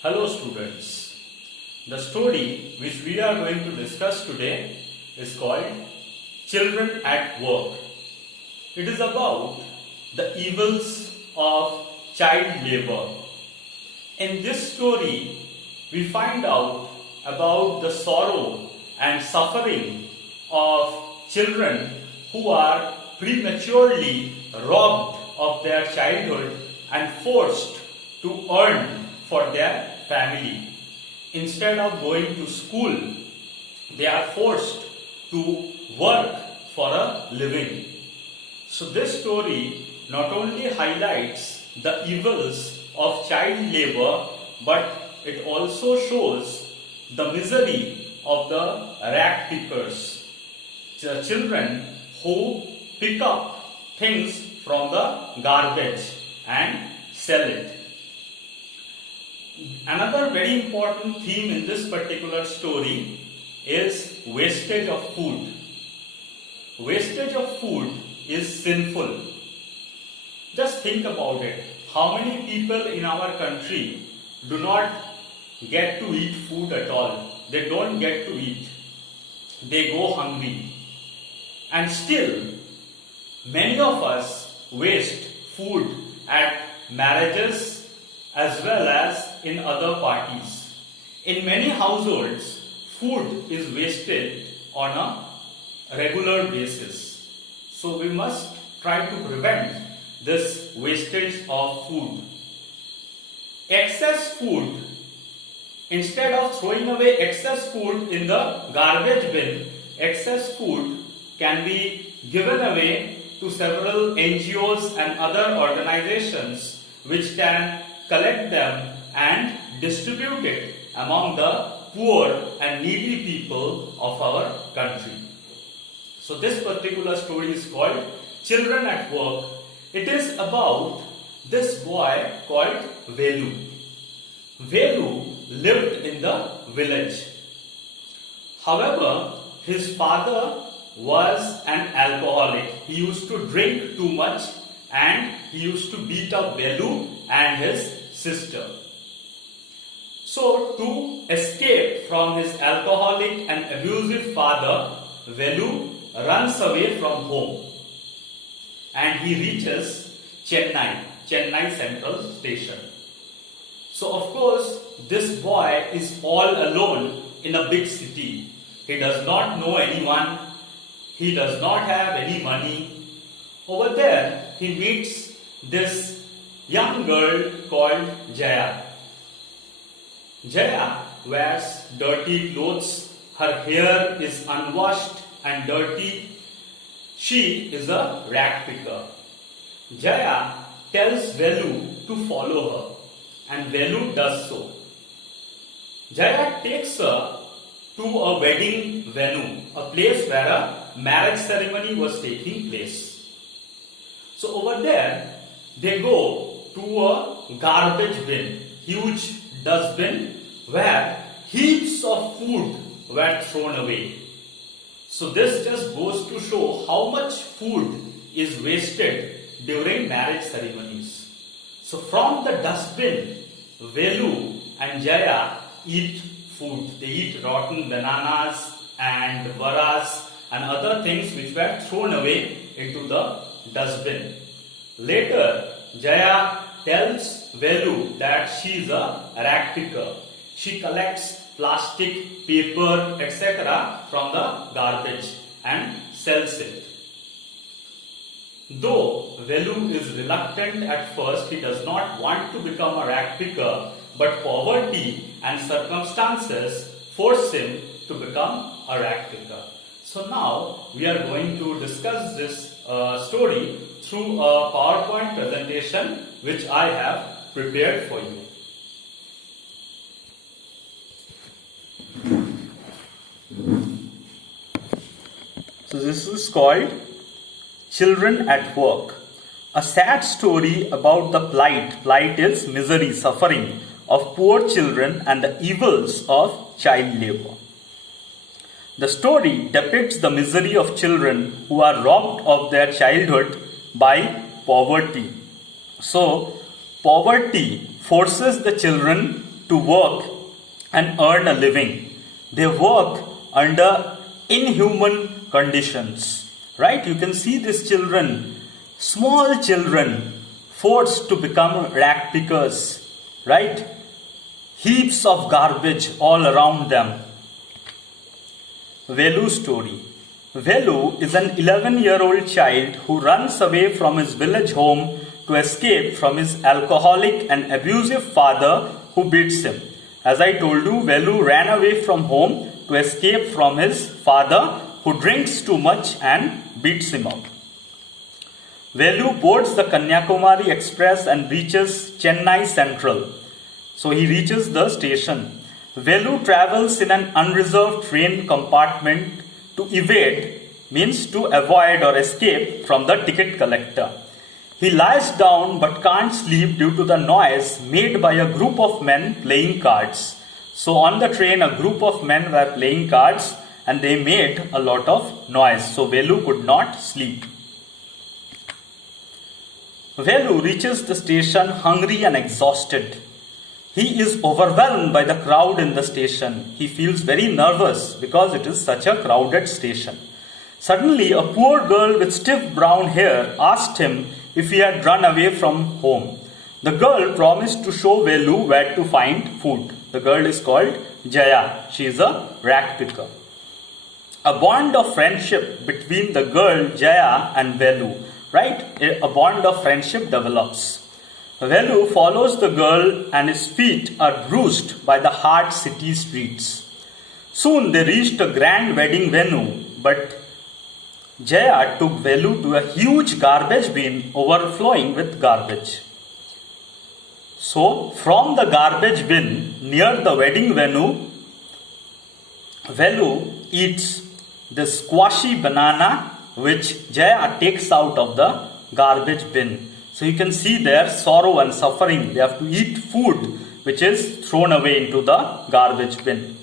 Hello students. The story which we are going to discuss today is called Children at Work. It is about the evils of child labor. In this story, we find out about the sorrow and suffering of children who are prematurely robbed of their childhood and forced to earn for their family. Instead of going to school, they are forced to work for a living. So this story not only highlights the evils of child labor, but it also shows the misery of the rag pickers, the children who pick up things from the garbage and sell it. Another very important theme in this particular story is wastage of food. Wastage of food is sinful. Just think about it. How many people in our country do not get to eat food at all? They don't get to eat. They go hungry. And still, many of us waste food at marriages as well as in other parties. In many households, food is wasted on a regular basis. So we must try to prevent this wastage of food. Excess food, instead of throwing away excess food in the garbage bin, excess food can be given away to several NGOs and other organizations which can collect them and distribute it among the poor and needy people of our country. So this particular story is called Children at Work. It is about this boy called Velu. Velu lived in the village. However, his father was an alcoholic. He used to drink too much and he used to beat up Velu and his sister. So, to escape from his alcoholic and abusive father, Velu runs away from home and he reaches Chennai Central Station. So, of course, this boy is all alone in a big city. He does not know anyone. He does not have any money. Over there, he meets this young girl called Jaya. Jaya wears dirty clothes. Her hair is unwashed and dirty. She is a rag picker. Jaya tells Velu to follow her, and Velu does so. Jaya takes her to a wedding venue, a place where a marriage ceremony was taking place. So over there, they go to a garbage bin, huge dustbin, where heaps of food were thrown away. So this just goes to show how much food is wasted during marriage ceremonies. So from the dustbin, Velu and Jaya eat food. They eat rotten bananas and varas and other things which were thrown away into the dustbin. Later, Jaya tells Velu that she is a rag picker. She collects plastic, paper, etc. from the garbage and sells it. Though Velu is reluctant at first, he does not want to become a rag picker, but poverty and circumstances force him to become a rag picker. So now we are going to discuss this story through a PowerPoint presentation which I have prepared for you. So this is called Children at Work. A sad story about the plight is misery, suffering of poor children and the evils of child labor. The story depicts the misery of children who are robbed of their childhood by poverty. So, poverty forces the children to work and earn a living. They work under inhuman conditions, right? You can see these children, small children, forced to become rag pickers, right? Heaps of garbage all around them. Velu story. Velu is an 11-year-old child who runs away from his village home to escape from his alcoholic and abusive father who beats him. As I told you, Velu ran away from home to escape from his father who drinks too much and beats him up. Velu boards the Kanyakumari Express and reaches Chennai Central. So he reaches the station. Velu travels in an unreserved train compartment to evade, means to avoid or escape from the ticket collector. He lies down but can't sleep due to the noise made by a group of men playing cards. So on the train, a group of men were playing cards and they made a lot of noise. So Velu could not sleep. Velu reaches the station hungry and exhausted. He is overwhelmed by the crowd in the station. He feels very nervous because it is such a crowded station. Suddenly, a poor girl with stiff brown hair asked him if he had run away from home. The girl promised to show Velu where to find food. The girl is called Jaya. She is a rag picker. A bond of friendship between the girl Jaya and Velu, right? A bond of friendship develops. Velu follows the girl and his feet are bruised by the hard city streets. Soon they reached a grand wedding venue, but Jaya took Velu to a huge garbage bin overflowing with garbage. So, from the garbage bin near the wedding venue, Velu eats the squashy banana which Jaya takes out of the garbage bin. So you can see their sorrow and suffering. They have to eat food which is thrown away into the garbage bin.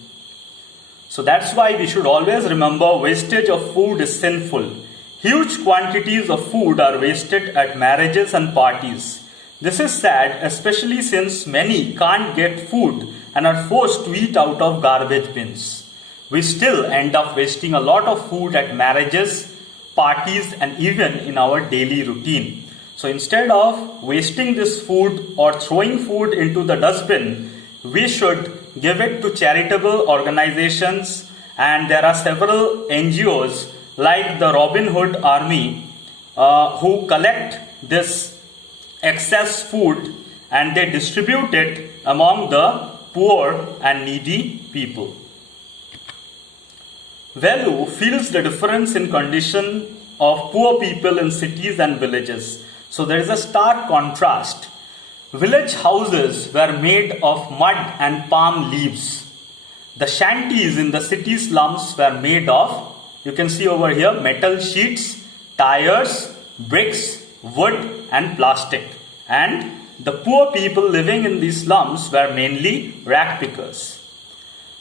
So that's why we should always remember wastage of food is sinful. Huge quantities of food are wasted at marriages and parties. This is sad, especially since many can't get food and are forced to eat out of garbage bins. We still end up wasting a lot of food at marriages, parties, and even in our daily routine. So instead of wasting this food or throwing food into the dustbin, we should give it to charitable organizations, and there are several NGOs like the Robin Hood Army who collect this excess food and they distribute it among the poor and needy people. Velu feels the difference in condition of poor people in cities and villages. So there is a stark contrast. Village houses were made of mud and palm leaves. The shanties in the city slums were made of, you can see over here, metal sheets, tires, bricks, wood and plastic. And the poor people living in these slums were mainly rag pickers.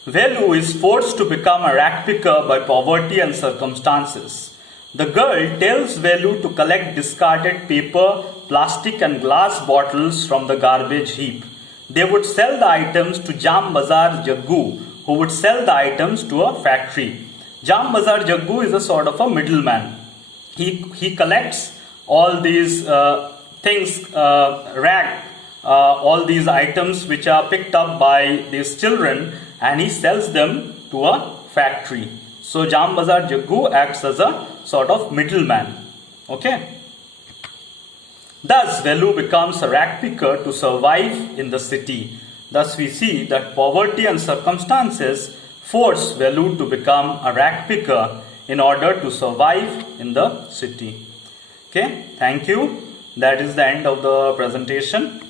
Velu is forced to become a rag picker by poverty and circumstances. The girl tells Velu to collect discarded paper, plastic and glass bottles from the garbage heap. They would sell the items to Jam Bazar Jaggu, who would sell the items to a factory. Jam Bazar Jaggu is a sort of a middleman. He collects all these things, all these items which are picked up by these children, and he sells them to a factory. So Jam Bazar Jaggu acts as a sort of middleman. Okay. Thus, Velu becomes a rag picker to survive in the city. Thus, we see that poverty and circumstances force Velu to become a rag picker in order to survive in the city. Okay. Thank you. That is the end of the presentation.